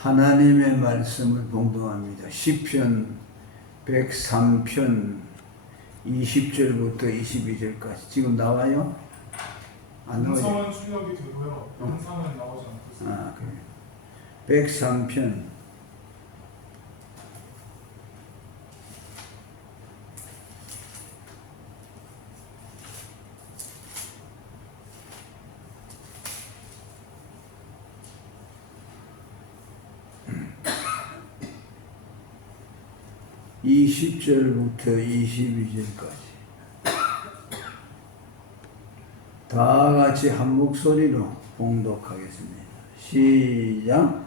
하나님의 말씀을 봉독합니다. 시편 103편 20절부터 22절까지 지금 나와요? 안 나와요? 영상은 출력이 되고요. 영상은 나오지 않고 있습니다. 아, 그래요. 103편 20절부터 22절까지 다 같이 한 목소리로 봉독하겠습니다. 시작.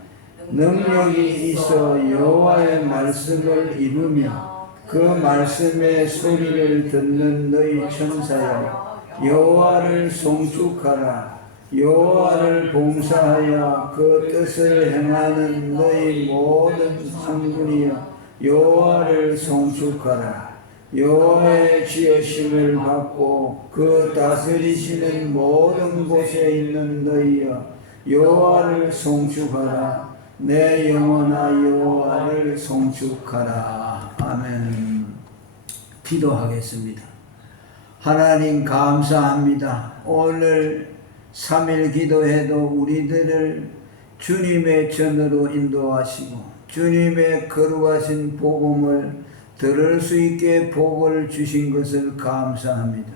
능력이 있어 여호와의 말씀을 이루며 그 말씀의 소리를 듣는 너희 천사여, 여호와를 송축하라. 여호와를 봉사하여 그 뜻을 행하는 너희 모든 성군이여, 여호와를 송축하라. 여호와의 지으심을 받고 그 다스리시는 모든 곳에 있는 너희여, 여호와를 송축하라. 내 영혼아 여호와를 송축하라. 아멘. 기도하겠습니다. 하나님 감사합니다. 오늘 3일 기도해도 우리들을 주님의 전으로 인도하시고 주님의 거룩하신 복음을 들을 수 있게 복을 주신 것을 감사합니다.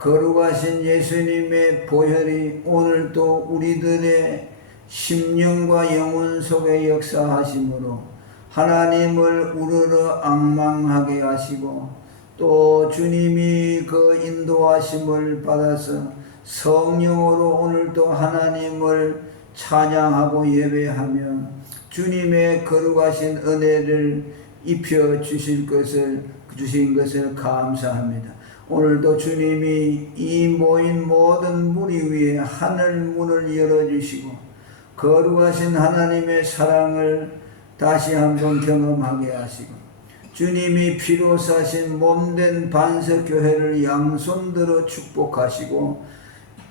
거룩하신 예수님의 보혈이 오늘도 우리들의 심령과 영혼 속에 역사하심으로 하나님을 우러러 앙망하게 하시고, 또 주님이 그 인도하심을 받아서 성령으로 오늘도 하나님을 찬양하고 예배하며 주님의 거룩하신 은혜를 입혀 주신 것을 감사합니다. 오늘도 주님이 이 모인 모든 무리 위에 하늘 문을 열어주시고 거룩하신 하나님의 사랑을 다시 한번 경험하게 하시고, 주님이 피로 사신 몸된 반석교회를 양손들어 축복하시고,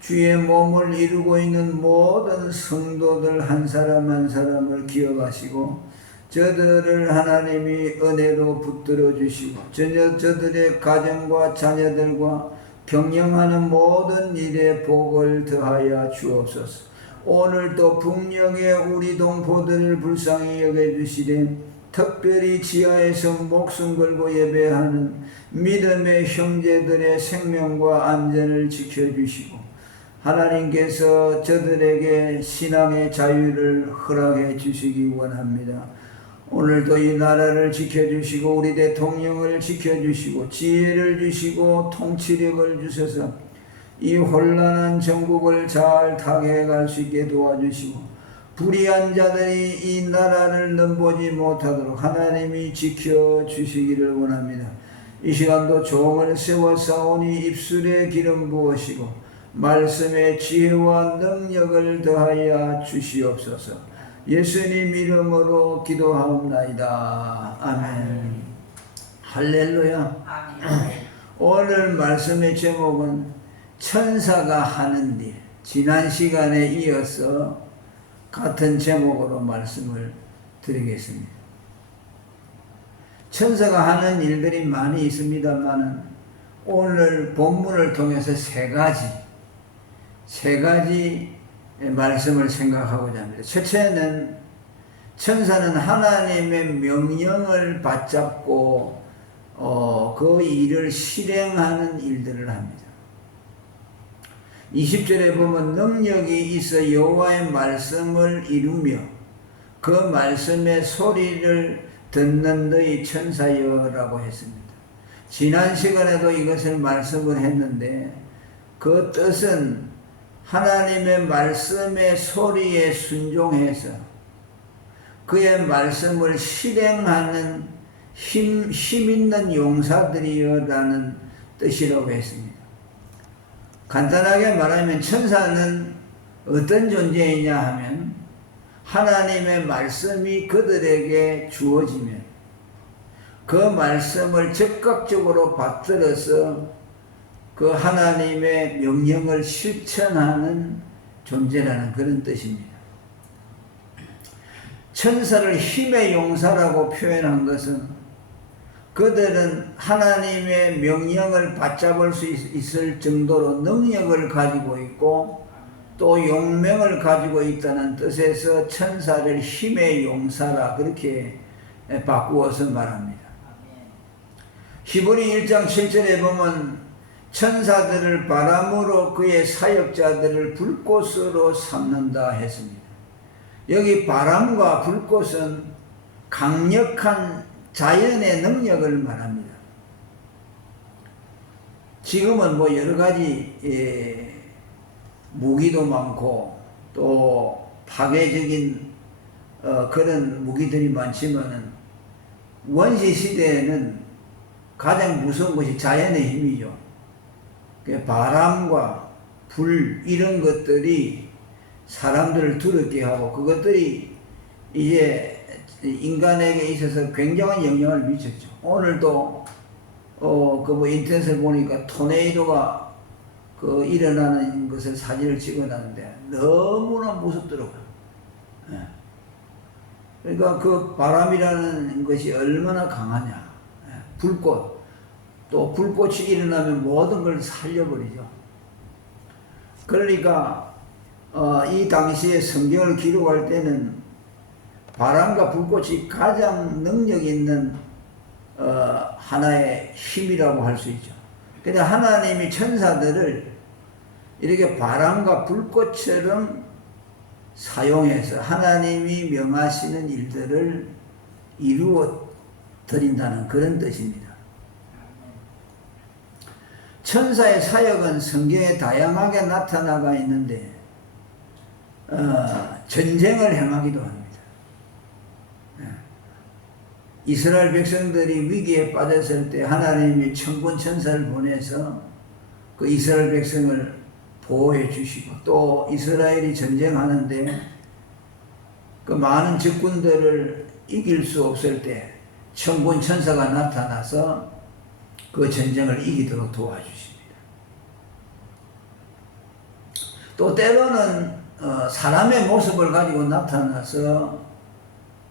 주의 몸을 이루고 있는 모든 성도들 한 사람 한 사람을 기억하시고 저들을 하나님이 은혜로 붙들어 주시고 저들의 가정과 자녀들과 경영하는 모든 일에 복을 더하여 주옵소서. 오늘도 북녘의 우리 동포들을 불쌍히 여겨주시되 특별히 지하에서 목숨 걸고 예배하는 믿음의 형제들의 생명과 안전을 지켜주시고 하나님께서 저들에게 신앙의 자유를 허락해 주시기 원합니다. 오늘도 이 나라를 지켜주시고 우리 대통령을 지켜주시고 지혜를 주시고 통치력을 주셔서 이 혼란한 전국을 잘 타개갈 수 있게 도와주시고 불의한 자들이 이 나라를 넘보지 못하도록 하나님이 지켜주시기를 원합니다. 이 시간도 종을 세워 싸우니 입술에 기름 부으시고 말씀의 지혜와 능력을 더하여 주시옵소서. 예수님 이름으로 기도하옵나이다. 아멘. 할렐루야. 오늘 말씀의 제목은 천사가 하는 일. 지난 시간에 이어서 같은 제목으로 말씀을 드리겠습니다. 천사가 하는 일들이 많이 있습니다만 오늘 본문을 통해서 세 가지 말씀을 생각하고자 합니다. 첫째는 천사는 하나님의 명령을 받잡고 그 일을 실행하는 일들을 합니다. 20절에 보면 능력이 있어 여호와의 말씀을 이루며 그 말씀의 소리를 듣는 너희 천사여라고 했습니다. 지난 시간에도 이것을 말씀을 했는데 그 뜻은 하나님의 말씀의 소리에 순종해서 그의 말씀을 실행하는 힘 있는 용사들이여라는 뜻이라고 했습니다. 간단하게 말하면 천사는 어떤 존재이냐 하면 하나님의 말씀이 그들에게 주어지면 그 말씀을 적극적으로 받들어서 그 하나님의 명령을 실천하는 존재라는 그런 뜻입니다. 천사를 힘의 용사라고 표현한 것은 그들은 하나님의 명령을 받잡을 수 있을 정도로 능력을 가지고 있고 또 용맹을 가지고 있다는 뜻에서 천사를 힘의 용사라 그렇게 바꾸어서 말합니다. 히브리 1장 7절에 보면 천사들을 바람으로 그의 사역자들을 불꽃으로 삼는다 했습니다. 여기 바람과 불꽃은 강력한 자연의 능력을 말합니다. 지금은 뭐 여러 가지 무기도 많고 또 파괴적인 그런 무기들이 많지만은 원시 시대에는 가장 무서운 것이 자연의 힘이죠. 바람과 불 이런 것들이 사람들을 두렵게 하고 그것들이 이제 인간에게 있어서 굉장한 영향을 미쳤죠. 오늘도 뭐 인터넷을 보니까 토네이도가 일어나는 것을 사진을 찍어놨는데 너무나 무섭더라고요. 예. 그러니까 그 바람이라는 것이 얼마나 강하냐. 예. 불꽃. 또 불꽃이 일어나면 모든 걸 살려버리죠. 그러니까 이 당시에 성경을 기록할 때는 바람과 불꽃이 가장 능력 있는 하나의 힘이라고 할 수 있죠. 근데 하나님이 천사들을 이렇게 바람과 불꽃처럼 사용해서 하나님이 명하시는 일들을 이루어 드린다는 그런 뜻입니다. 천사의 사역은 성경에 다양하게 나타나가 있는데 전쟁을 행하기도 합니다. 이스라엘 백성들이 위기에 빠졌을 때 하나님이 천군 천사를 보내서 그 이스라엘 백성을 보호해 주시고 또 이스라엘이 전쟁하는데 그 많은 적군들을 이길 수 없을 때 천군 천사가 나타나서 그 전쟁을 이기도록 도와주십니다. 또 때로는 사람의 모습을 가지고 나타나서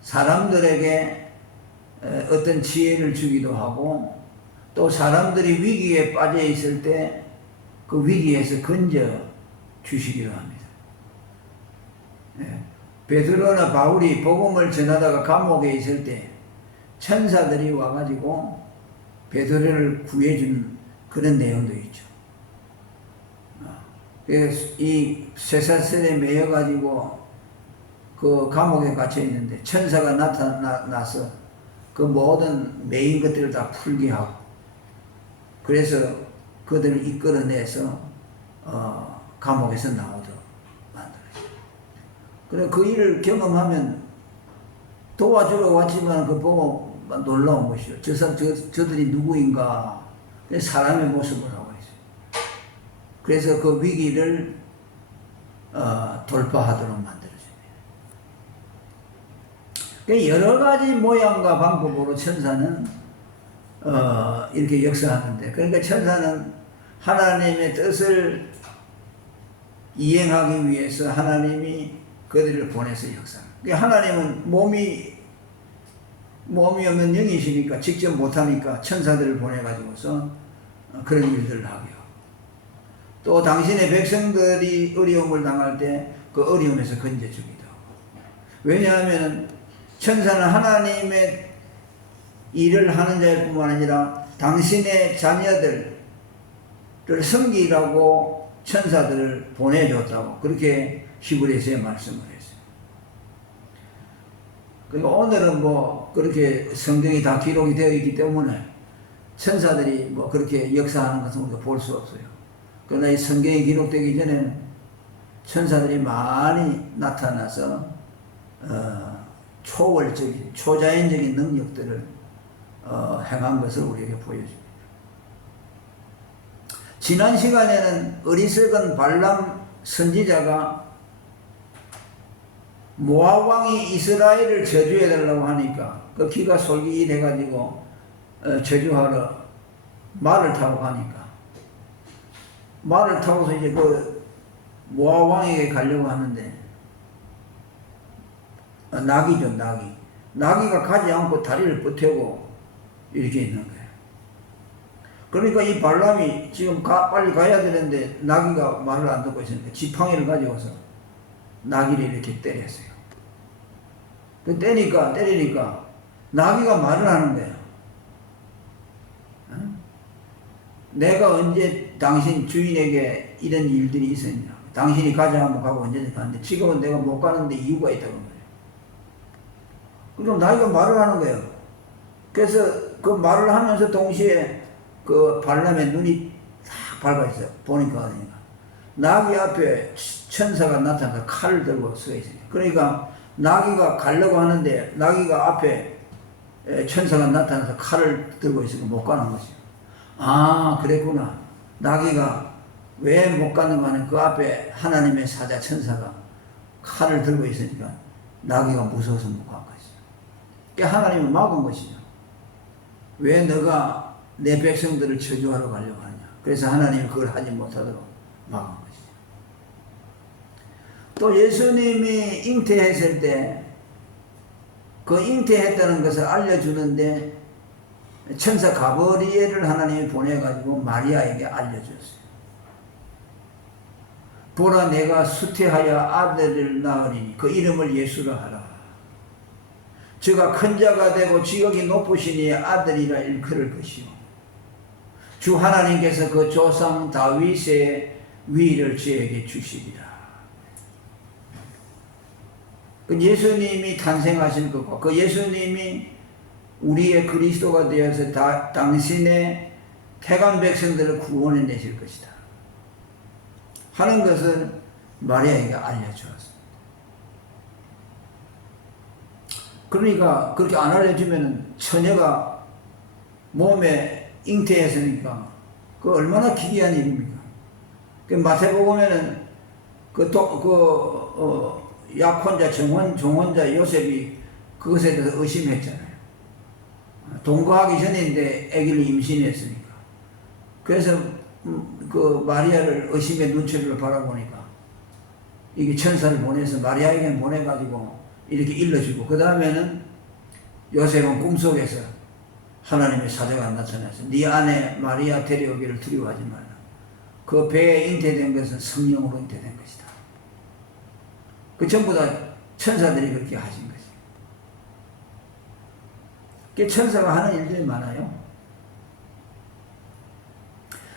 사람들에게 어떤 지혜를 주기도 하고 또 사람들이 위기에 빠져 있을 때 그 위기에서 건져 주시기도 합니다. 베드로나 바울이 복음을 전하다가 감옥에 있을 때 천사들이 와가지고 베드로를 구해준 그런 내용도 있죠. 이 쇠사슬에 매여가지고 그 감옥에 갇혀 있는데 천사가 나타나서 그 모든 매인 것들을 다 풀게 하고 그래서 그들을 이끌어내서 감옥에서 나오도록 만들어요. 그래 그 일을 경험하면 도와주러 왔지만 그 보고 놀라운 것이죠. 저들이 누구인가? 사람의 모습을 하고 있어요. 그래서 그 위기를 돌파하도록 만들어줍니다. 여러 가지 모양과 방법으로 천사는 이렇게 역사하는데, 그러니까 천사는 하나님의 뜻을 이행하기 위해서 하나님이 그들을 보내서 역사합니다. 그러니까 하나님은 몸이 없는 영이시니까 직접 못하니까 천사들을 보내가지고서 그런 일들을 하게 하고, 또 당신의 백성들이 어려움을 당할 때 그 어려움에서 건져주기도 하고. 왜냐하면 천사는 하나님의 일을 하는 자일 뿐만 아니라 당신의 자녀들을 섬기라고 천사들을 보내줬다고 그렇게 히브리서에 말씀을 했어요. 그러니까 오늘은 뭐 그렇게 성경이 다 기록이 되어 있기 때문에 천사들이 뭐 그렇게 역사하는 것은 우리가 볼 수 없어요. 그러나 이 성경이 기록되기 전에는 천사들이 많이 나타나서 초월적인, 초자연적인 능력들을 행한 것을 우리에게 보여줍니다. 지난 시간에는 어리석은 발람 선지자가 모압 왕이 이스라엘을 저주해달라고 하니까 그 귀가 솔깃해가지고 저주하러 말을 타고 가니까 말을 타고서 이제 그 모압 왕에게 가려고 하는데 낙이죠, 낙이. 낙이가 가지 않고 다리를 버태고 이렇게 있는 거예요. 그러니까 이 발람이 지금 빨리 가야 되는데 나귀가 말을 안 듣고 있으니까 지팡이를 가져와서 나귀를 이렇게 때렸어요. 그 때리니까 나귀가 말을 하는 거예요. 어? 내가 언제 당신 주인에게 이런 일들이 있었냐? 당신이 가자 하면 가고 언제든지 가는데 지금은 내가 못 가는데 이유가 있다는 거예요. 그럼 나귀가 말을 하는 거예요. 그래서 그 말을 하면서 동시에 그 발람의 눈이 딱 밝아 있어요. 보니까 나귀 앞에 천사가 나타나서 칼을 들고 서 있어요. 그러니까 나귀가 가려고 하는데 나귀가 앞에 천사가 나타나서 칼을 들고 있으니까 못 가는 거죠. 아, 그랬구나. 나귀가 왜 못 가는가 하는 그 앞에 하나님의 사자 천사가 칼을 들고 있으니까 나귀가 무서워서 못 간 거죠. 그러니까 하나님은 막은 것이죠. 왜 너가 내 백성들을 저주하러 가려고 하냐. 그래서 하나님은 그걸 하지 못하도록 막은 것이죠. 또 예수님이 잉태했을 때 그 잉태했다는 것을 알려주는데 천사 가브리엘을 하나님이 보내가지고 마리아에게 알려줬어요. 보라, 내가 수태하여 아들을 낳으리니 그 이름을 예수라 하라. 저가 큰 자가 되고 지극히 높으시니 아들이라 일컬을 것이요 주 하나님께서 그 조상 다윗의 위를 저에게 주시리라. 그 예수님이 탄생하신 것과 그 예수님이 우리의 그리스도가 되어서 당신의 태간 백성들을 구원해 내실 것이다 하는 것을 마리아에게 알려주었습니다. 그러니까 그렇게 안 알려주면 처녀가 몸에 잉태했으니까 그 얼마나 기이한 일입니까? 그 마태복음에는 약혼자, 종혼자 요셉이 그것에 대해서 의심했잖아요. 동거하기 전인데 아기를 임신했으니까. 그래서 그 마리아를 의심의 눈초리로 바라보니까 이게 천사를 보내서 마리아에게 보내가지고 이렇게 일러주고, 그 다음에는 요셉은 꿈속에서 하나님의 사자가 나타나서 네 아내 마리아 데려오기를 두려워하지 말라. 그 배에 잉태된 것은 성령으로 잉태된 것이다. 그 전부 다 천사들이 그렇게 하신 것이에요. 그 천사가 하는 일들이 많아요.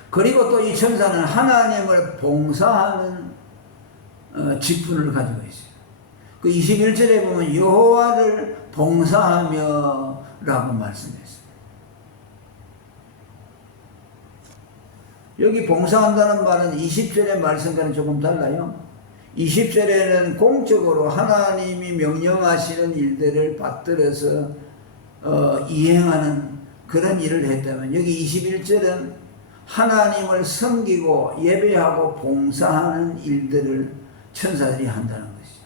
그리고 또 이 천사는 하나님을 봉사하는 직분을 가지고 있어요. 그 21절에 보면 여호와를 봉사하며 라고 말씀했어요. 여기 봉사한다는 말은 20절의 말씀과는 조금 달라요. 20절에는 공적으로 하나님이 명령하시는 일들을 받들어서 이행하는 그런 일을 했다면, 여기 21절은 하나님을 섬기고 예배하고 봉사하는 일들을 천사들이 한다는 것이죠.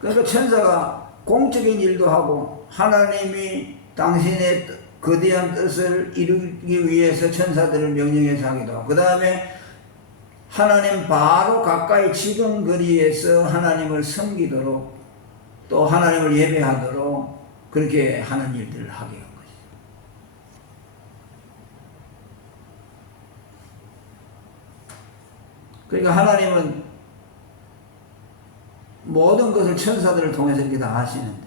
그러니까 천사가 공적인 일도 하고 하나님이 당신의 거대한 뜻을 이루기 위해서 천사들을 명령해서 하기도 하고, 그 다음에 하나님 바로 가까이 지근거리에서 하나님을 섬기도록 또 하나님을 예배하도록 그렇게 하는 일들을 하게 한 것이죠. 그러니까 하나님은 모든 것을 천사들을 통해서 이렇게 다 하시는데,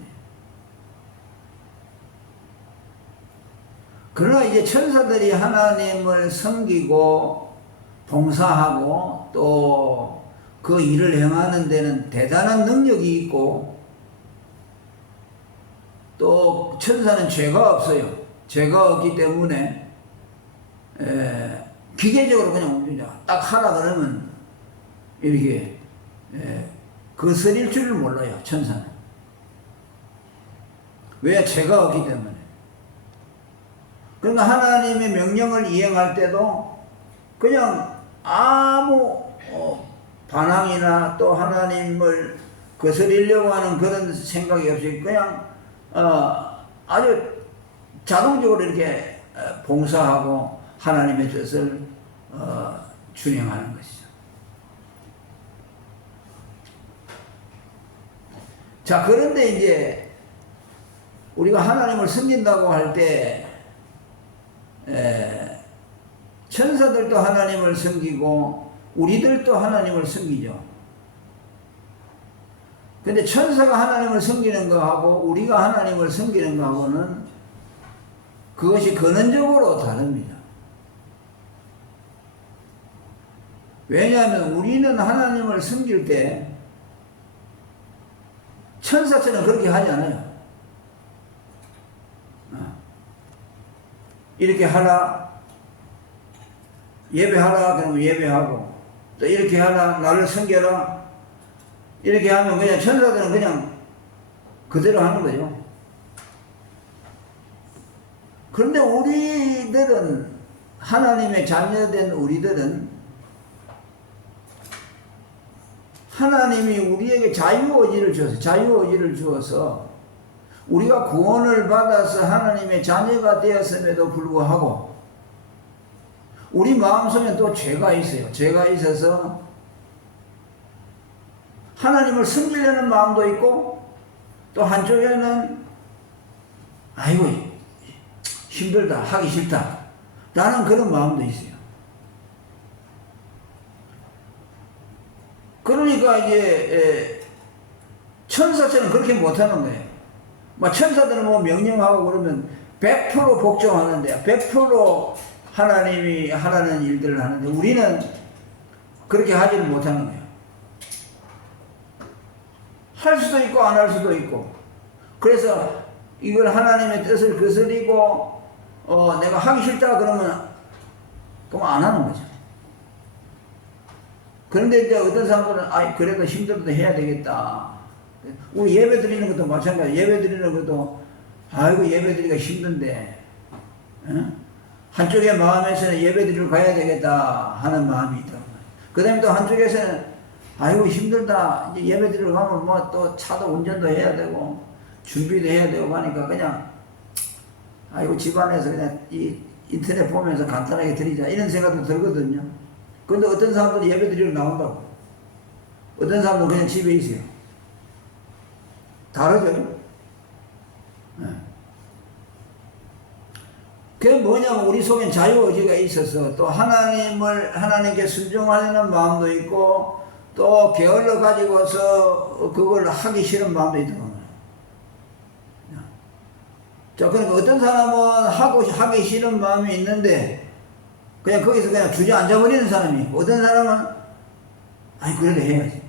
그러나 이제 천사들이 하나님을 섬기고 봉사하고 또 그 일을 행하는 데는 대단한 능력이 있고, 또 천사는 죄가 없어요. 죄가 없기 때문에 기계적으로 그냥 움직이죠. 딱 하라 그러면 이렇게 거스릴 줄을 몰라요, 천사는. 왜? 죄가 없기 때문에. 그러니까 하나님의 명령을 이행할 때도 그냥 아무 반항이나 또 하나님을 거스리려고 하는 그런 생각이 없이 그냥 아주 자동적으로 이렇게 봉사하고 하나님의 뜻을 준행하는 것이죠. 자, 그런데 이제 우리가 하나님을 섬긴다고 할 때 천사들도 하나님을 섬기고 우리들도 하나님을 섬기죠. 근데 천사가 하나님을 섬기는 거하고 우리가 하나님을 섬기는 거하고는 그것이 근원적으로 다릅니다. 왜냐하면 우리는 하나님을 섬길 때 천사처럼 그렇게 하지 않아요. 이렇게 하라, 예배하라 그러면 예배하고, 또 이렇게 하라, 나를 섬겨라, 이렇게 하면 그냥 천사들은 그냥 그대로 하는 거죠. 그런데 우리들은, 하나님의 자녀된 우리들은 하나님이 우리에게 자유의지를 주어서 우리가 구원을 받아서 하나님의 자녀가 되었음에도 불구하고 우리 마음속에 또 죄가 있어요. 죄가 있어서 하나님을 섬기려는 마음도 있고 또 한쪽에는 아이고 힘들다, 하기 싫다 라는 그런 마음도 있어요. 그러니까 이제 천사처럼 그렇게 못하는 거예요. 천사들은 뭐 명령하고 그러면 100% 복종하는데 100% 하나님이 하라는 일들을 하는데 우리는 그렇게 하지를 못하는 거예요. 할 수도 있고 안 할 수도 있고. 그래서 이걸 하나님의 뜻을 거스리고 내가 하기 싫다 그러면 그럼 안 하는 거죠. 그런데 이제 어떤 사람들은 그래도 힘들어도 해야 되겠다. 우리 예배 드리는 것도 마찬가지. 예배 드리는 것도 아이고 예배 드리기가 힘든데 한쪽의 마음에서는 예배 드리러 가야 되겠다 하는 마음이 있더라고요. 그 다음에 또 한쪽에서는 아이고 힘들다. 이제 예배 드리러 가면 뭐 또 차도 운전도 해야 되고 준비도 해야 되고 하니까 그냥 아이고 집안에서 그냥 이 인터넷 보면서 간단하게 드리자 이런 생각도 들거든요. 그런데 어떤 사람들은 예배 드리러 나온다고. 어떤 사람들은 그냥 집에 있어요. 다르죠? 네. 그게 뭐냐면 우리 속엔 자유의지가 있어서 또 하나님께 순종하려는 마음도 있고 또 게을러 가지고서 그걸 하기 싫은 마음도 있더라고요. 자, 그러니까 어떤 사람은 하기 싫은 마음이 있는데 그냥 거기서 그냥 주저앉아버리는 사람이 있고 어떤 사람은 그래도 해야지.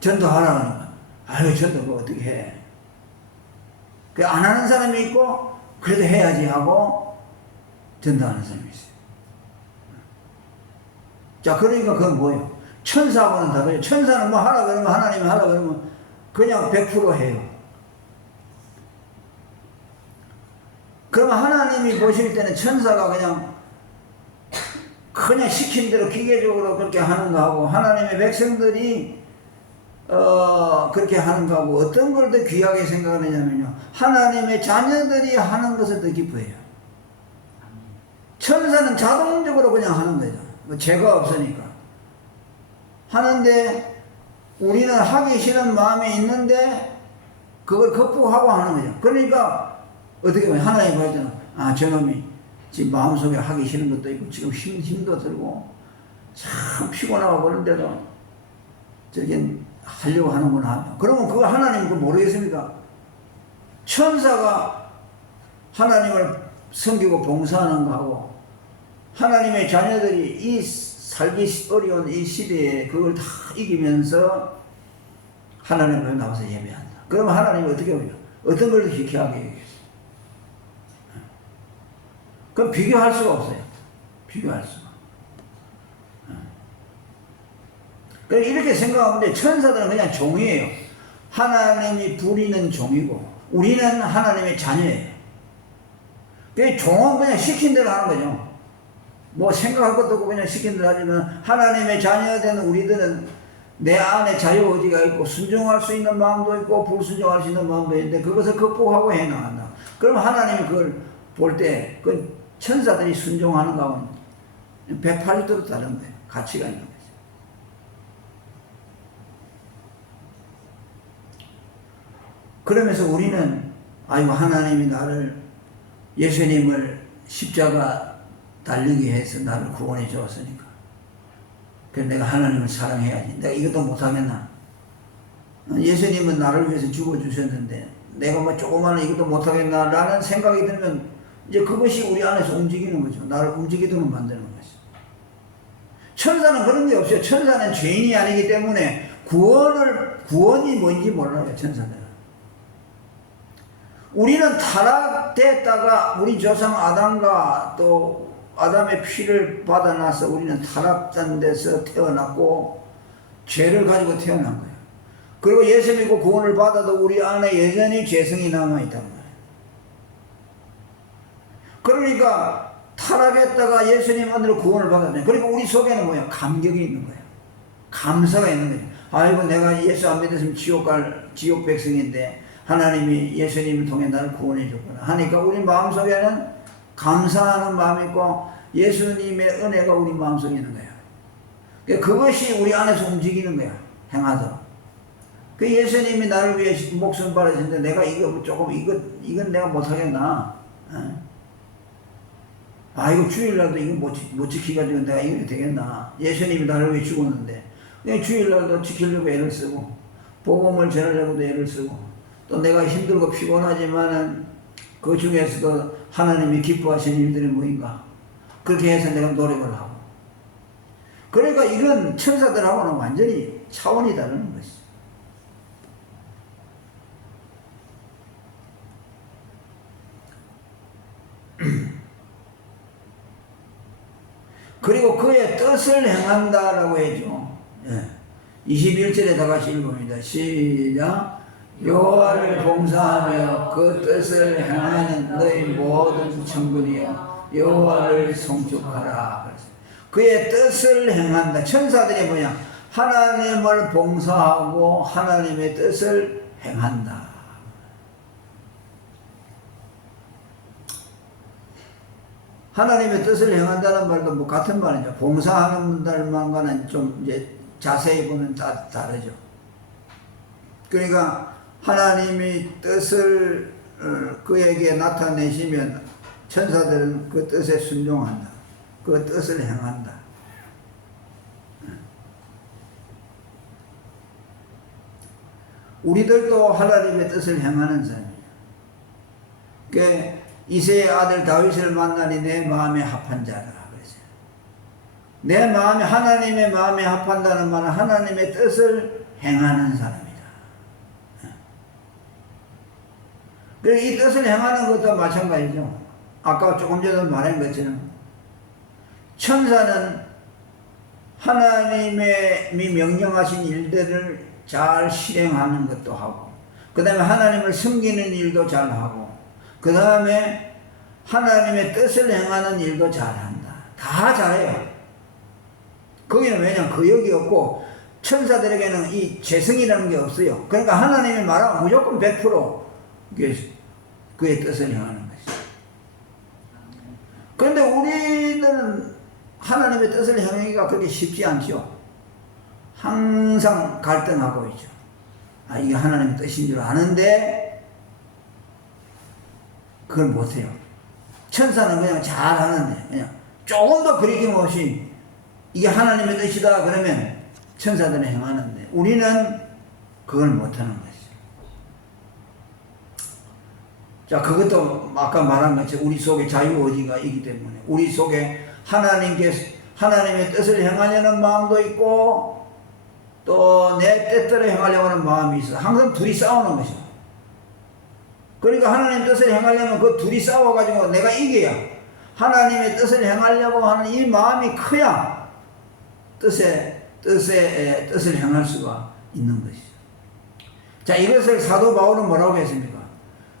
전도하라는 거야. 전도 그거 어떻게 해. 안 하는 사람이 있고 그래도 해야지 하고 전도하는 사람이 있어요. 자, 그러니까 그건 뭐예요? 천사하고는 다르죠. 천사는 뭐 하라 그러면 하나님이 하라 그러면 그냥 100% 해요. 그러면 하나님이 보실 때는 천사가 그냥 시킨 대로 기계적으로 그렇게 하는 거하고 하나님의 백성들이 그렇게 하는 거하고 어떤 걸 더 귀하게 생각하느냐면요. 하나님의 자녀들이 하는 것을 더 기뻐해요. 천사는 자동적으로 그냥 하는 거죠. 뭐 죄가 없으니까. 하는데 우리는 하기 싫은 마음이 있는데 그걸 극복하고 하는 거죠. 그러니까 어떻게 보면 하나님 볼 때는 저놈이 지금 마음속에 하기 싫은 것도 있고 지금 힘도 들고 참 피곤하고 그런데도 저게 하려고 하는구나 하면 그러면 그거 하나님 그거 모르겠습니까? 천사가 하나님을 섬기고 봉사하는 거하고 하나님의 자녀들이 이 살기 어려운 이 시대에 그걸 다 이기면서 하나님 앞에 나와서 예배한다. 그러면 하나님이 어떻게 해요? 어떤 걸 희귀하게 얘기했어요? 그럼 비교할 수가 없어요. 비교할 수가. 그러니까 이렇게 생각하면 천사들은 그냥 종이에요. 하나님이 부리는 종이고 우리는 하나님의 자녀예요. 그 종은 그냥 시킨 대로 하는 거죠. 뭐 생각할 것도 없고 그냥 시킨 대로 하지만 하나님의 자녀된 우리들은 내 안에 자유의지가 있고 순종할 수 있는 마음도 있고 불순종할 수 있는 마음도 있는데 그것을 극복하고 해나간다. 그럼 하나님이 그걸 볼 때 그 천사들이 순종하는 거하고는 180도로 다른 거예요. 가치가 있는 거죠. 그러면서 우리는 아이고 하나님이 나를 예수님을 십자가 달리게 해서 나를 구원해 주었으니까 그래서 내가 하나님을 사랑해야지. 내가 이것도 못하겠나? 예수님은 나를 위해서 죽어주셨는데 내가 뭐 조그마한 이것도 못하겠나? 라는 생각이 들면 이제 그것이 우리 안에서 움직이는 거죠. 나를 움직이도록 만드는 거죠. 천사는 그런 게 없어요. 천사는 죄인이 아니기 때문에 구원이 뭔지 몰라요. 천사들은. 우리는 타락됐다가 우리 조상 아담과 또 아담의 피를 받아나서 우리는 타락된 데서 태어났고 죄를 가지고 태어난 거예요. 그리고 예수 믿고 구원을 받아도 우리 안에 여전히 죄성이 남아있단 말이에요. 그러니까 타락했다가 예수님 안으로 구원을 받았네. 그리고 우리 속에는 뭐야? 감격이 있는 거예요. 감사가 있는 거예요. 아이고 내가 예수 안 믿었으면 지옥 백성인데 하나님이 예수님을 통해 나를 구원해 줬구나 하니까 우리 마음속에는 감사하는 마음이 있고 예수님의 은혜가 우리 마음속에 있는 거예요. 그것이 우리 안에서 움직이는 거야. 행하도록. 그 예수님이 나를 위해 목숨 바르셨는데 내가 이건 내가 못하겠나? 아이고 주일날도 이거 못 지키가지고 내가 이거 되겠나? 예수님이 나를 위해 죽었는데 주일날도 지키려고 애를 쓰고 복음을 전하려고도 애를 쓰고 또 내가 힘들고 피곤하지만은 그 중에서도 하나님이 기뻐하시는 일들이 뭐인가? 그렇게 해서 내가 노력을 하고. 그러니까 이건 천사들하고는 완전히 차원이 다른 것이죠. 그리고 그의 뜻을 행한다라고 해죠. 21절에 다 같이 읽어봅니다. 시작. 여호와를 봉사하며 그 뜻을 행하는 너희 모든 천군이여 여호와를 송축하라. 그의 뜻을 행한다. 천사들이 뭐냐? 하나님을 봉사하고 하나님의 뜻을 행한다. 하나님의 뜻을 행한다는 말도 뭐 같은 말이죠. 봉사하는 분들만과는 좀 이제 자세히 보면 다르죠. 그러니까 하나님이 뜻을 그에게 나타내시면 천사들은 그 뜻에 순종한다. 그 뜻을 행한다. 우리들도 하나님의 뜻을 행하는 사람이에요. 그 이새의 아들 다윗을 만나니 내 마음에 합한 자라 그랬어요. 내 마음에 하나님의 마음에 합한다는 말은 하나님의 뜻을 행하는 사람이다. 그리고 이 뜻을 행하는 것도 마찬가지죠. 아까 조금 전에 말한 것처럼 천사는 하나님이 명령하신 일들을 잘 실행하는 것도 하고 그 다음에 하나님을 섬기는 일도 잘 하고 그 다음에 하나님의 뜻을 행하는 일도 잘한다. 다 잘해요. 거기는 왜냐면 거역이 없고 천사들에게는 이 죄성이라는 게 없어요. 그러니까 하나님이 말하면 무조건 100% 그의 뜻을 행하는 것이죠. 그런데 우리는 하나님의 뜻을 행하기가 그렇게 쉽지 않죠. 항상 갈등하고 있죠. 아, 이게 하나님의 뜻인 줄 아는데 그걸 못해요. 천사는 그냥 잘하는데 그냥 조금 더 거리낌 없이 이게 하나님의 뜻이다 그러면 천사들은 행하는데 우리는 그걸 못하는 것이죠. 자, 그것도 아까 말한 것처럼 우리 속에 자유의지가 있기 때문에 우리 속에 하나님의 뜻을 행하려는 마음도 있고 또 내 뜻대로 행하려고 하는 마음이 있어. 항상 둘이 싸우는 것이죠. 그러니까 하나님 뜻을 행하려면 그 둘이 싸워가지고 내가 이겨야 하나님의 뜻을 행하려고 하는 이 마음이 커야 뜻을 행할 수가 있는 것이죠. 자, 이것을 사도 바울은 뭐라고 했습니까?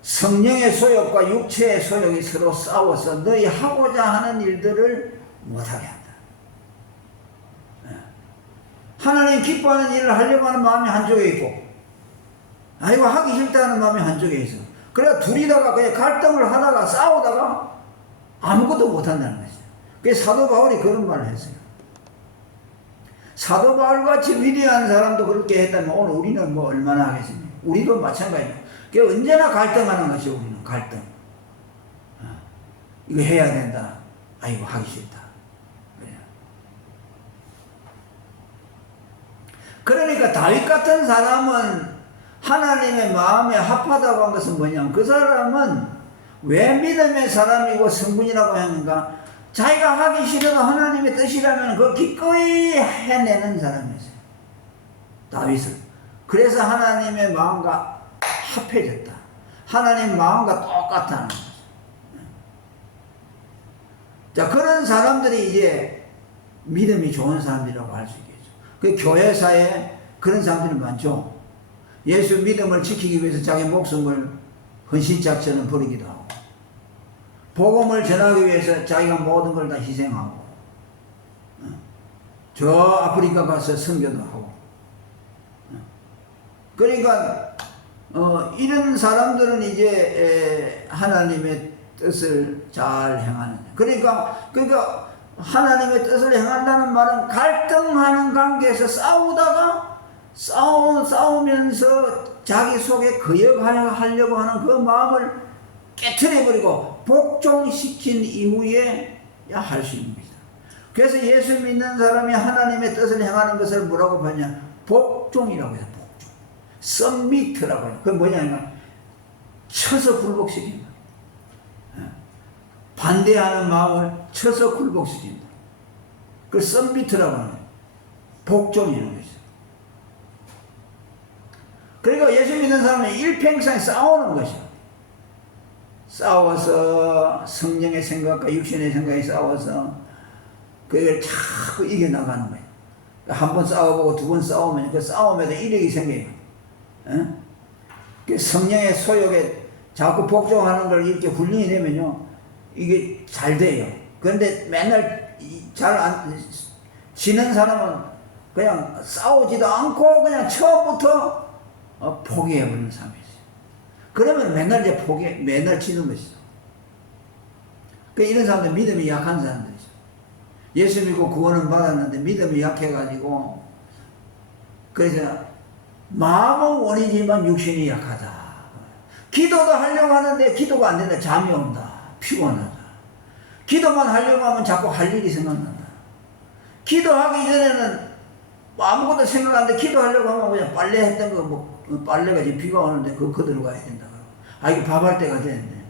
성령의 소욕과 육체의 소욕이 서로 싸워서 너희 하고자 하는 일들을 못하게 한다. 하나님 기뻐하는 일을 하려고 하는 마음이 한쪽에 있고 아이고 하기 싫다는 마음이 한쪽에 있어. 그래 둘이다가 그냥 갈등을 하다가 싸우다가 아무것도 못한다는 것이죠. 그래서 사도 바울이 그런 말을 했어요. 사도 바울같이 위대한 사람도 그렇게 했다면 오늘 우리는 뭐 얼마나 하겠습니까? 우리도 마찬가지예요. 그 언제나 갈등하는 것이 우리는 갈등. 이거 해야 된다. 아이고 하기 싫다. 그러니까 다윗 같은 사람은 하나님의 마음에 합하다고 한 것은 뭐냐? 그 사람은 왜 믿음의 사람이고 성분이라고 하는가? 자기가 하기 싫어도 하나님의 뜻이라면 그걸 기꺼이 해내는 사람이었어요. 다윗은. 그래서 하나님의 마음과 합해졌다. 하나님 마음과 똑같다는 거죠. 자, 그런 사람들이 이제 믿음이 좋은 사람들이라고 할 수 있겠죠. 그 교회사에 그런 사람들이 많죠. 예수 믿음을 지키기 위해서 자기 목숨을 헌신짝처럼 버리기도 하고, 복음을 전하기 위해서 자기가 모든 걸 다 희생하고, 저 아프리카 가서 선교도 하고. 그러니까 이런 사람들은 이제 하나님의 뜻을 잘 행하는. 그러니까 하나님의 뜻을 행한다는 말은 갈등하는 관계에서 싸우면서 자기 속에 거역하려고 하는 그 마음을 깨트려버리고 복종시킨 이후에 할 수 있는 것이다. 그래서 예수 믿는 사람이 하나님의 뜻을 행하는 것을 뭐라고 하냐? 복종이라고 해요. 복종. submit라고 해요. 그게 뭐냐면 쳐서 굴복시킨다. 반대하는 마음을 쳐서 굴복시킨다. 그걸 submit라고 하는 거예요. 복종이라는 것이죠. 그러니까 예수 믿는 사람은 일평생 싸우는 것이요. 싸워서 성령의 생각과 육신의 생각이 싸워서 그걸 자꾸 이겨나가는 거예요. 한 번 싸워보고 두 번 싸우면 그 싸움에도 이력이 생겨요. 그 성령의 소욕에 자꾸 복종하는 걸 이렇게 훈련이 되면요, 이게 잘 돼요. 그런데 맨날 지는 사람은 그냥 싸우지도 않고 그냥 처음부터 포기해버리는 사람이죠. 그러면 맨날 맨날 지는 것이죠. 이런 사람들 믿음이 약한 사람들이죠. 예수 믿고 구원은 받았는데 믿음이 약해가지고, 그래서 마음은 원이지만 육신이 약하다. 기도도 하려고 하는데 기도가 안 된다. 잠이 온다. 피곤하다. 기도만 하려고 하면 자꾸 할 일이 생각난다. 기도하기 전에는 아무것도 생각 안 돼. 기도하려고 하면 그냥 빨래 했던 거, 빨래가 지금 비가 오는데 그거 들어가야 된다. 이거 밥할 때가 되는데.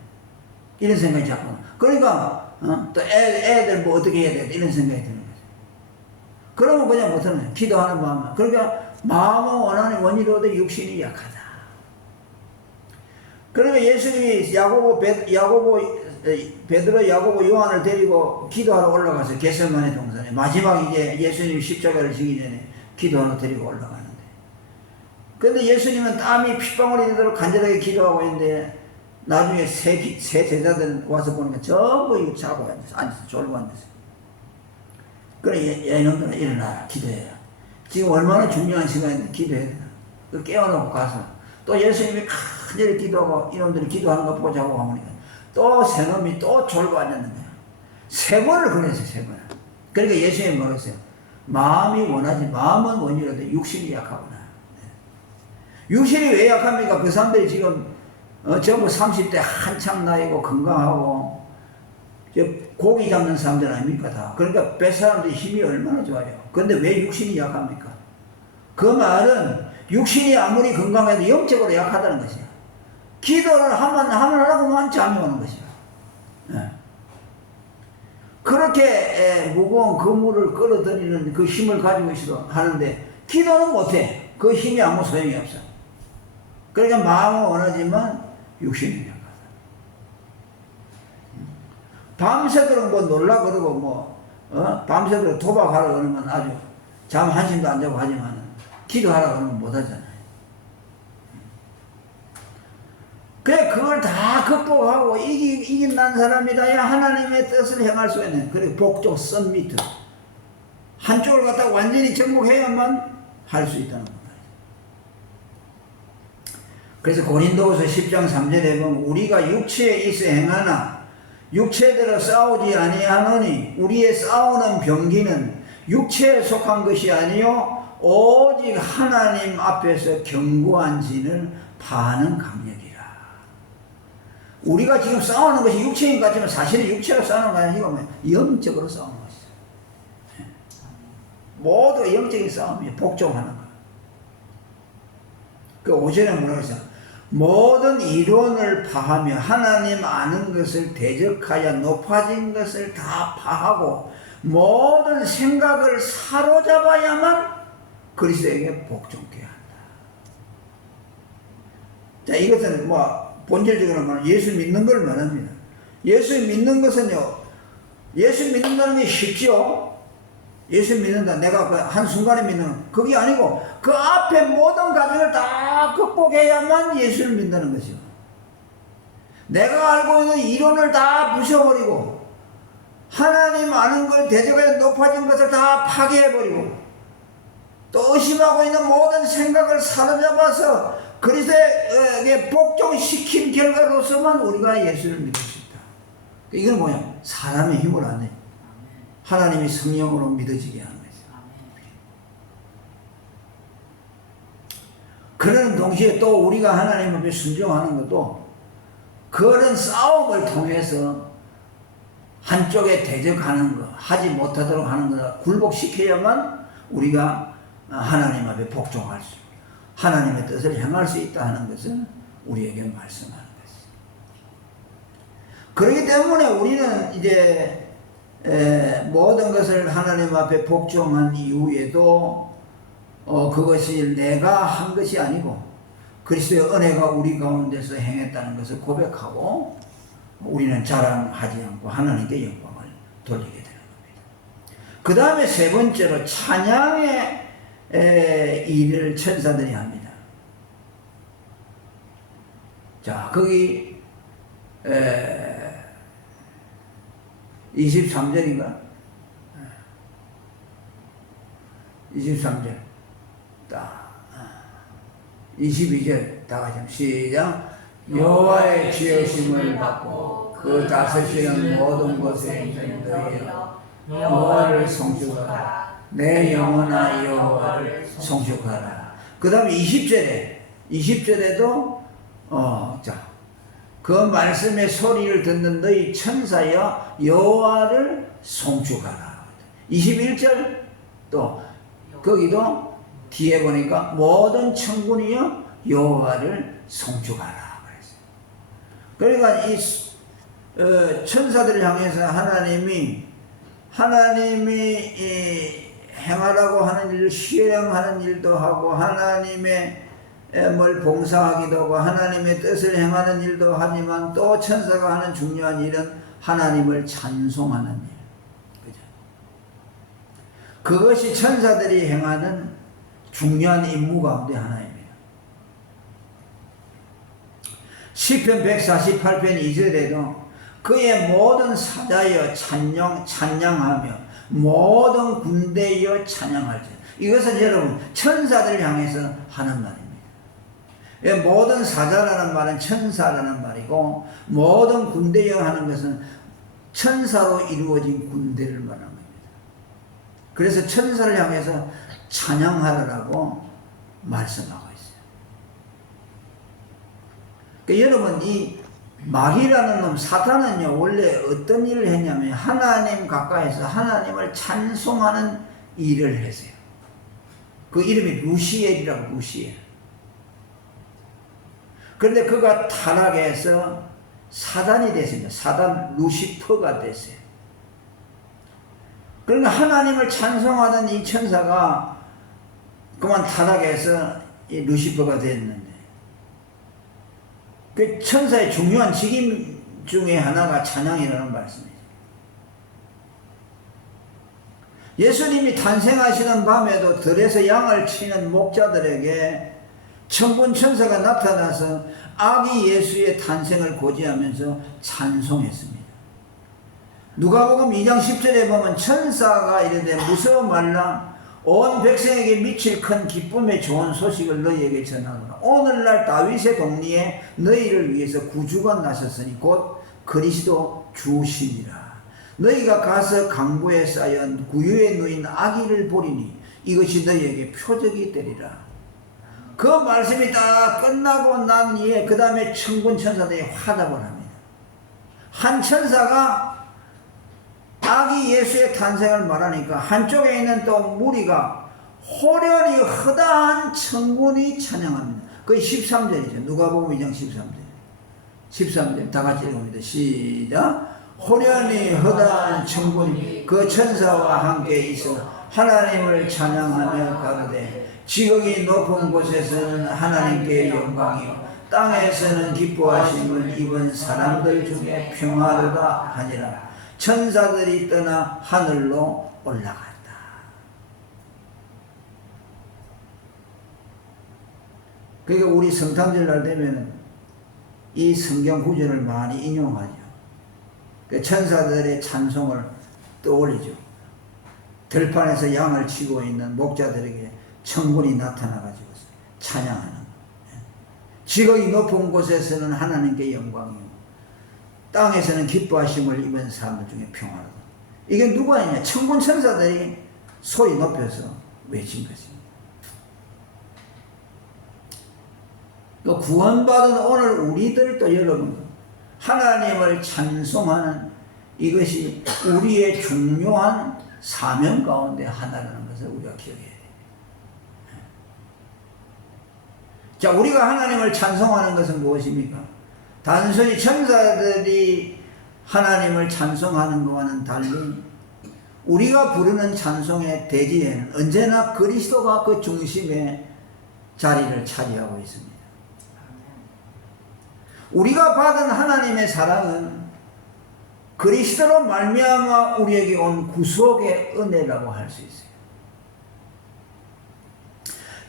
이런 생각이 자꾸. 그러니까, 또 애들 뭐 어떻게 해야 돼. 이런 생각이 드는 거죠. 그러면 그냥 못하는 거예요. 기도하는 마음만. 그러니까 마음은 원하는 원이로도 육신이 약하다. 그러니까 예수님이 베드로, 야고보, 요한을 데리고 기도하러 올라가서 겟세마네 동산에 마지막 이제 예수님이 십자가를 지기 전에 기도하러 데리고 올라가는데, 그런데 예수님은 땀이 핏방울이 되도록 간절하게 기도하고 있는데 나중에 세 제자들 와서 보니까 전부 이거 자고 앉아서 졸고 앉았어요. 그래, 얘놈들아 일어나라, 기도해라. 지금 얼마나 중요한 시간인데 기도해야 되나. 깨워놓고 가서 또 예수님이 간절히 기도하고 이놈들이 기도하는 거 보고 자고 가보니까 또 세 놈이 또 졸고 앉았는 거야. 세 번을 그랬어요, 세 번. 그러니까 예수님이 뭐라 했어요? 마음이 원하지, 마음은 원이라도 육신이 약하구나. 육신이 왜 약합니까? 그 사람들이 지금 전부 30대 한참 나이고 건강하고 고기 잡는 사람들 아닙니까 다. 그러니까 뱃사람들이 힘이 얼마나 좋아요. 그런데 왜 육신이 약합니까? 그 말은 육신이 아무리 건강해도 영적으로 약하다는 것이야. 기도를 하면 하고만 잠이 오는 것이야. 그렇게 무거운 그물을 끌어들이는 그 힘을 가지고 있어도 하는데 기도는 못해. 그 힘이 아무 소용이 없어. 그러니까 마음은 원하지만 육신이 약하다. 밤새도록 뭐 놀라 그러고 밤새도록 도박하라 그러면 아주 잠 한숨도 안 자고 하지만 기도하라 그러면 못 하잖아요. 그래, 그걸 다 극복하고 이긴난 사람이다야 하나님의 뜻을 행할 수 있는, 그래, 복종 썸미트. 한쪽을 갖다가 완전히 정복해야만 할 수 있다는 겁니다. 그래서 고린도후서 10장 3절에 보면 우리가 육체에 있어 행하나 육체대로 싸우지 아니하노니 우리의 싸우는 병기는 육체에 속한 것이 아니요 오직 하나님 앞에서 견고한 진을 파하는 강력이라. 우리가 지금 싸우는 것이 육체인 것 같지만 사실은 육체로 싸우는 거 아니고 영적으로 싸우는 것이죠. 모두 영적인 싸움이에요. 복종하는 거. 그 5절에 뭐라고 했어요? 모든 이론을 파하며 하나님 아는 것을 대적하여 높아진 것을 다 파하고 모든 생각을 사로잡아야만 그리스도에게 복종케 한다. 자, 이것은 본질적으로 말하면 예수 믿는 걸 말합니다. 예수 믿는 것은요, 예수 믿는다는 게 쉽죠? 예수 믿는다. 내가 그 한순간에 믿는, 그게 아니고, 그 앞에 모든 과정을 다 극복해야만 예수를 믿는다는 것이요. 내가 알고 있는 이론을 다 부셔버리고, 하나님 아는 걸 대적해 높아진 것을 다 파괴해버리고, 또 의심하고 있는 모든 생각을 사로잡아서 그리스도에게 복종시킨 결과로서만 우리가 예수를 믿을 수 있다. 이건 뭐냐? 사람의 힘을 안 해. 하나님이 성령으로 믿어지게 하는 거죠. 그런 동시에 또 우리가 하나님 앞에 순종하는 것도 그런 싸움을 통해서 한쪽에 대적하는 거, 하지 못하도록 하는 거 굴복시켜야만 우리가 하나님 앞에 복종할 수 있고 하나님의 뜻을 행할 수 있다 하는 것을 우리에게 말씀하는 것입니다. 그렇기 때문에 우리는 이제 모든 것을 하나님 앞에 복종한 이후에도 그것이 내가 한 것이 아니고 그리스도의 은혜가 우리 가운데서 행했다는 것을 고백하고 우리는 자랑하지 않고 하나님께 영광을 돌리게 되는 겁니다. 그 다음에 세 번째로 찬양의 일을 천사들이 합니다. 자, 거기 23절인가? 23절. 22절 다 같이 시작. 여호와의 지으심을 받고 그 다스리는 모든 곳에 있는 너희여 여호와를 송축하라. 내 영혼아 여호와를 송축하라. 그 다음에 20절에도 그 말씀의 소리를 듣는 너희 천사여 여호와를 송축하라. 21절 또 거기도 뒤에 보니까 모든 천군이여 여호와를 송축하라 그랬어요. 그러니까 이 천사들을 향해서 하나님이 행하라고 하는 일을 시행하는 일도 하고 하나님의 뭘 봉사하기도 하고 하나님의 뜻을 행하는 일도 하지만 또 천사가 하는 중요한 일은 하나님을 찬송하는 일. 그죠? 그것이 천사들이 행하는 중요한 임무 가운데 하나입니다. 시편 148편 2절에도 그의 모든 사자여 찬양하며 모든 군대여 찬양할지. 이것은 여러분 천사들을 향해서 하는 말입니다. 모든 사자라는 말은 천사라는 말이고 모든 군대여 하는 것은 천사로 이루어진 군대를 말하는 겁니다. 그래서 천사를 향해서 찬양하라고 말씀하고 있어요. 그러니까 여러분 이 마귀라는 놈 사탄은요 원래 어떤 일을 했냐면 하나님 가까이서 하나님을 찬송하는 일을 했어요. 그 이름이 루시엘이라고. 루시엘. 그런데 그가 타락해서 사단이 됐습니다. 사단 루시퍼가 됐어요. 그러니까 하나님을 찬송하던 이 천사가 그만 타락해서 이 루시퍼가 됐는데 그 천사의 중요한 직임 중에 하나가 찬양이라는 말씀이죠. 예수님이 탄생하시는 밤에도 들에서 양을 치는 목자들에게 천군 천사가 나타나서 아기 예수의 탄생을 고지하면서 찬송했습니다. 누가복음 2장 10절에 보면 천사가 이르되 무서워 말라 온 백성에게 미칠 큰 기쁨의 좋은 소식을 너희에게 전하노라. 오늘날 다윗의 동리에 너희를 위해서 구주가 나셨으니 곧 그리스도 주시니라. 너희가 가서 강보에 쌓여 구유에 누인 아기를 보리니 이것이 너희에게 표적이 되리라. 그 말씀이 다 끝나고 난 이에 그 다음에 천군 천사들이 화답을 합니다. 한 천사가 아기 예수의 탄생을 말하니까 한쪽에 있는 또 무리가 호련히 허다한 천군이 찬양합니다. 그게 13절이죠. 누가복음 2장 13절. 13절 다 같이 읽습니다. 시작. 호련히 허다한 천군이 그 천사와 함께 있어 하나님을 찬양하며 가로되 지극히 높은 곳에서는 하나님께 영광이요 땅에서는 기뻐하심을 입은 사람들 중에 평화로다 하니라. 천사들이 떠나 하늘로 올라갔다. 그러니까 우리 성탄절날 되면 이 성경 구절을 많이 인용하죠. 천사들의 찬송을 떠올리죠. 들판에서 양을 치고 있는 목자들에게 천군이 나타나가지고 찬양하는 거. 지극히 높은 곳에서는 하나님께 영광이요 땅에서는 기뻐하심을 입은 사람들 중에 평화로다. 이게 누가 했냐? 천군 천사들이 소리 높여서 외친 것입니다. 또 구원받은 오늘 우리들도 여러분 하나님을 찬송하는 이것이 우리의 중요한 사명 가운데 하나라는 것을 우리가 기억해야 돼요. 자, 우리가 하나님을 찬송하는 것은 무엇입니까? 단순히 천사들이 하나님을 찬송하는 것과는 달리 우리가 부르는 찬송의 대지에는 언제나 그리스도가 그 중심의 자리를 차지하고 있습니다. 우리가 받은 하나님의 사랑은 그리스도로 말미암아 우리에게 온 구속의 은혜라고 할 수 있어요.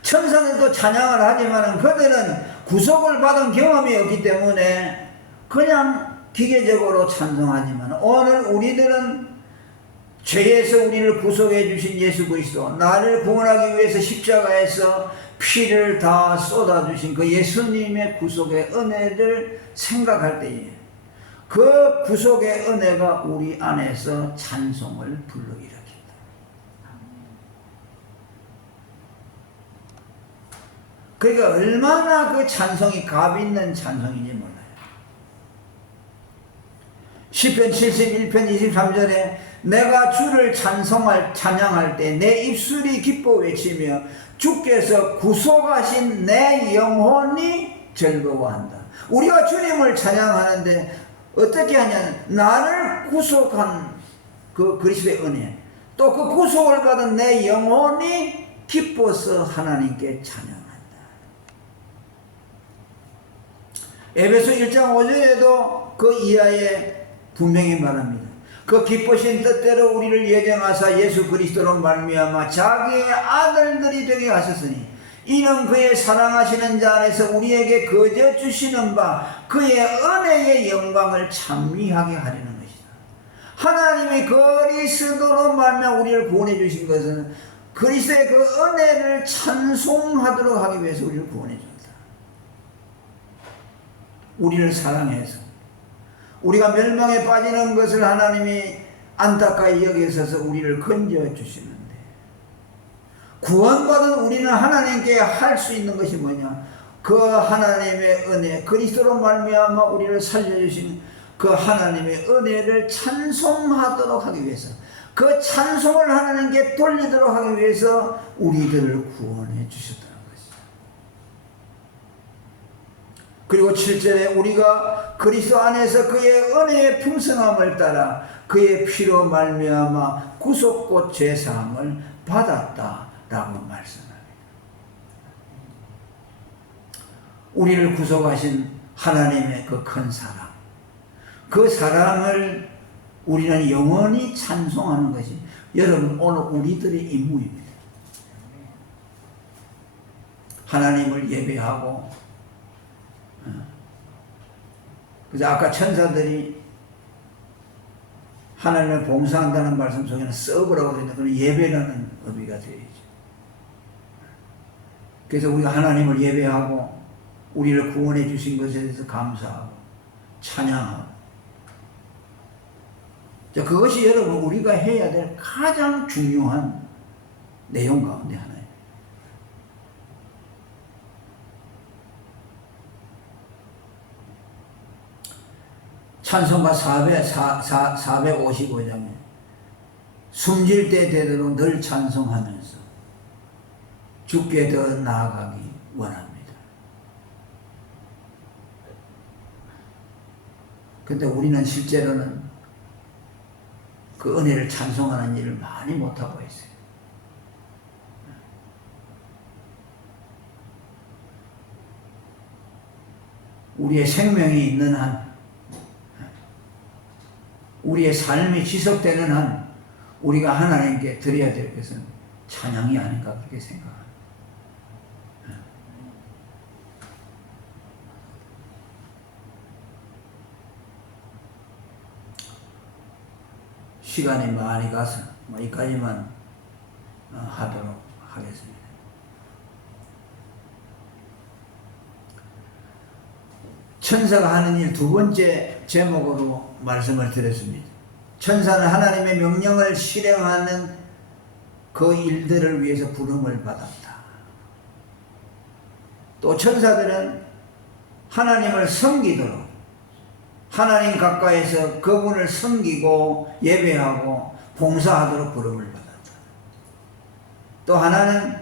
천사들도 찬양을 하지만 그들은 구속을 받은 경험이 없기 때문에 그냥 기계적으로 찬송하지만 오늘 우리들은 죄에서 우리를 구속해 주신 예수 그리스도, 나를 구원하기 위해서 십자가에서 피를 다 쏟아주신 그 예수님의 구속의 은혜를 생각할 때에 그 구속의 은혜가 우리 안에서 찬송을 불러일으킨다. 그러니까 얼마나 그 찬송이 값 있는 찬송인지 몰라요. 시편 71편 23절에 내가 주를 찬양할 때 내 입술이 기뻐 외치며 주께서 구속하신 내 영혼이 즐거워한다. 우리가 주님을 찬양하는데 어떻게 하냐면 나를 구속한 그 그리스도의 은혜, 또 그 구속을 받은 내 영혼이 기뻐서 하나님께 찬양한다. 에베소 1장 5절에도 그 이하에 분명히 말합니다. 그 기쁘신 뜻대로 우리를 예정하사 예수 그리스도로 말미암아 자기의 아들들이 되게 하셨으니 이는 그의 사랑하시는 자 안에서 우리에게 거저 주시는 바 그의 은혜의 영광을 찬미하게 하려는 것이다. 하나님이 그리스도로 말미암아 우리를 구원해 주신 것은 그리스도의 그 은혜를 찬송하도록 하기 위해서 우리를 구원해 줬다. 우리를 사랑해서 우리가 멸망에 빠지는 것을 하나님이 안타까이 여기셔서 우리를 건져 주시는데 구원받은 우리는 하나님께 할 수 있는 것이 뭐냐? 그 하나님의 은혜, 그리스도로 말미암아 우리를 살려주신 그 하나님의 은혜를 찬송하도록 하기 위해서, 그 찬송을 하나님께 돌리도록 하기 위해서 우리들을 구원해 주셨다는 것이죠. 그리고 7절에 우리가 그리스도 안에서 그의 은혜의 풍성함을 따라 그의 피로 말미암아 구속곧 죄사함을 받았다라고 말씀합니다. 우리를 구속하신 하나님의 그 큰 사랑, 그 사랑을 우리는 영원히 찬송하는 것이 여러분 오늘 우리들의 임무입니다. 하나님을 예배하고, 그래서 아까 천사들이 하나님을 봉사한다는 말씀 속에는 서브라고 되어 있는데 그건 예배라는 의미가 되어있죠. 그래서 우리가 하나님을 예배하고 우리를 구원해 주신 것에 대해서 감사하고 찬양하고 자, 그것이 여러분 우리가 해야 될 가장 중요한 내용 가운데 하나예요. 찬송가 455장에 숨질 때 되도록 늘 찬송하면서 주께 더 나아가기 원합니다. 근데 우리는 실제로는 그 은혜를 찬송하는 일을 많이 못하고 있어요. 우리의 생명이 있는 한, 우리의 삶이 지속되는 한 우리가 하나님께 드려야 될 것은 찬양이 아닌가 그렇게 생각합니다. 시간이 많이 가서 여기까지만 하도록 하겠습니다. 천사가 하는 일 두 번째 제목으로 말씀을 드렸습니다. 천사는 하나님의 명령을 실행하는 그 일들을 위해서 부름을 받았다. 또 천사들은 하나님을 섬기도록, 하나님 가까이서 그분을 섬기고 예배하고 봉사하도록 부름을 받았다. 또 하나는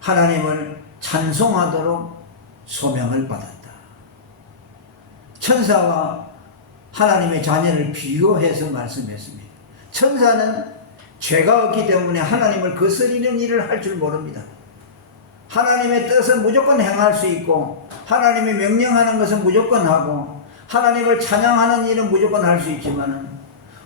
하나님을 찬송하도록 소명을 받았다. 천사와 하나님의 자녀를 비교해서 말씀했습니다. 천사는 죄가 없기 때문에 하나님을 거스리는 일을 할 줄 모릅니다. 하나님의 뜻은 무조건 행할 수 있고 하나님이 명령하는 것은 무조건 하고 하나님을 찬양하는 일은 무조건 할 수 있지만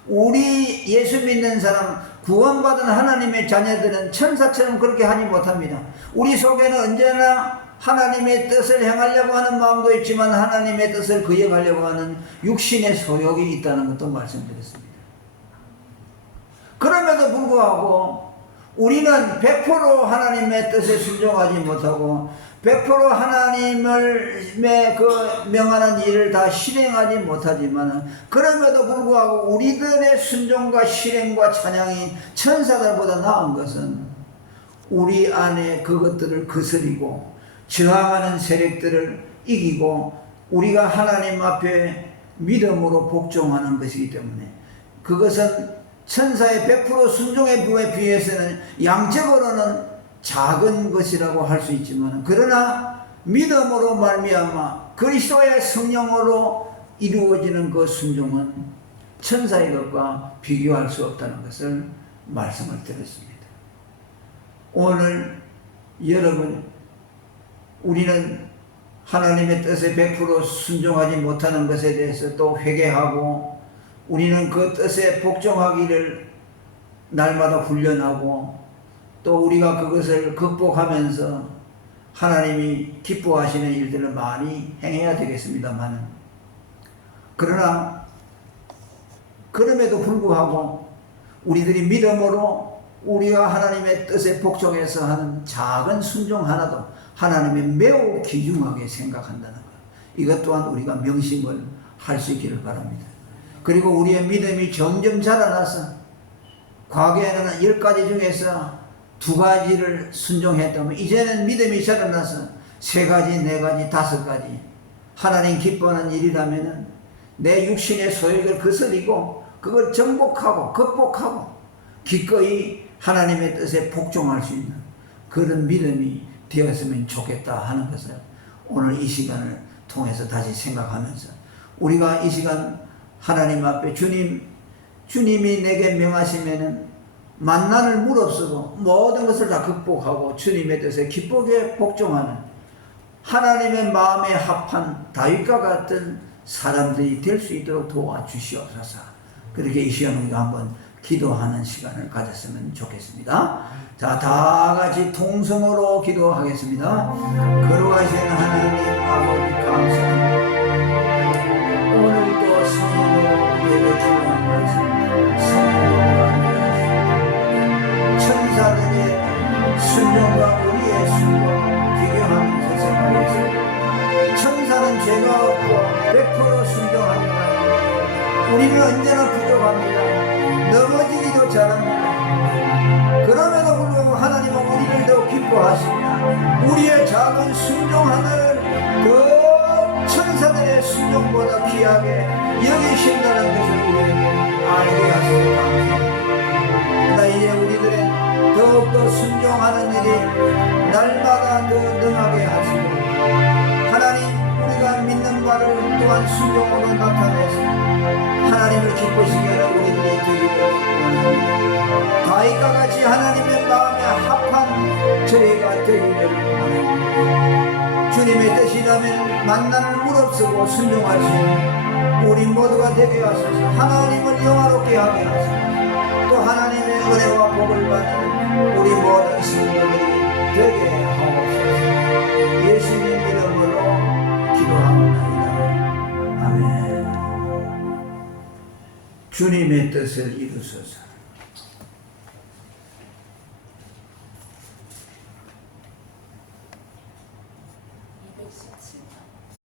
우리 예수 믿는 사람, 구원받은 하나님의 자녀들은 천사처럼 그렇게 하지 못합니다. 우리 속에는 언제나 하나님의 뜻을 행하려고 하는 마음도 있지만 하나님의 뜻을 거역하려고 하는 육신의 소욕이 있다는 것도 말씀드렸습니다. 그럼에도 불구하고 우리는 100% 하나님의 뜻에 순종하지 못하고 100% 하나님의 그 명하는 일을 다 실행하지 못하지만 그럼에도 불구하고 우리들의 순종과 실행과 찬양이 천사들보다 나은 것은 우리 안에 그것들을 거스리고 저항하는 세력들을 이기고 우리가 하나님 앞에 믿음으로 복종하는 것이기 때문에 그것은 천사의 100% 순종의 부에 비해서는 양적으로는 작은 것이라고 할 수 있지만 그러나 믿음으로 말미암아 그리스도의 성령으로 이루어지는 그 순종은 천사의 것과 비교할 수 없다는 것을 말씀을 드렸습니다. 오늘 여러분 우리는 하나님의 뜻에 100% 순종하지 못하는 것에 대해서 또 회개하고 우리는 그 뜻에 복종하기를 날마다 훈련하고 또 우리가 그것을 극복하면서 하나님이 기뻐하시는 일들을 많이 행해야 되겠습니다만 그러나 그럼에도 불구하고 우리들이 믿음으로 우리가 하나님의 뜻에 복종해서 하는 작은 순종 하나도 하나님의 매우 귀중하게 생각한다는 것, 이것 또한 우리가 명심을 할 수 있기를 바랍니다. 그리고 우리의 믿음이 점점 자라나서 과거에는 10가지 중에서 2가지를 순종했다면 이제는 믿음이 자라나서 3가지, 4가지, 5가지 하나님 기뻐하는 일이라면 내 육신의 소욕을 거스리고 그걸 정복하고 극복하고 기꺼이 하나님의 뜻에 복종할 수 있는 그런 믿음이 되었으면 좋겠다 하는 것을 오늘 이 시간을 통해서 다시 생각하면서 우리가 이 시간 하나님 앞에 주님이 내게 명하시면은 만난을 무릅쓰고 모든 것을 다 극복하고 주님의 뜻에 기쁘게 복종하는 하나님의 마음에 합한 다윗과 같은 사람들이 될 수 있도록 도와주시옵소서. 그렇게 이 시간 우리가 한번 기도하는 시간을 가졌으면 좋겠습니다. 자, 다 같이 통성으로 기도하겠습니다. 거룩하신 하나님 아버지 감사합니다. 오늘도 성령으로 우리에게 주는 말씀 성령으로 안내하시고 천사들의 순종과 우리의 순종 비교하면서 생각했습니다. 천사는 죄가 없고 100% 순종합니다. 우리는 언제나 부족합니다. 넘어지기도 잘합니다. 그럼에도 불구하고 하나님은 우리를 더 기뻐하십니다. 우리의 작은 순종 하나를 그 천사들의 순종보다 귀하게 여기신다는 것을 우리에게 알게 하시고 감사합니다. 그러나 이제 우리들의 더욱더 순종하는 일이 날마다 더 능하게 하시고 하나님 우리가 믿는 바를 또한 순종으로 나타내서 하나님을 기쁘시게 하는 우리들이 되기를 원합니다. 다윗과 같이 하나님의 마음에 합한 저희가 되기를 원합니다. 주님의 뜻이라면 만난을 무릅쓰고 순종할 수 있는 우리 모두가 되게 하소서. 하나님을 영화롭게 하게 하소서. 또 하나님의 은혜와 복을 받는 우리 모든 성도들이 되게 하옵소서. 예수님 이름으로 기도합니다. 아멘. 주님의 뜻을 이루소서.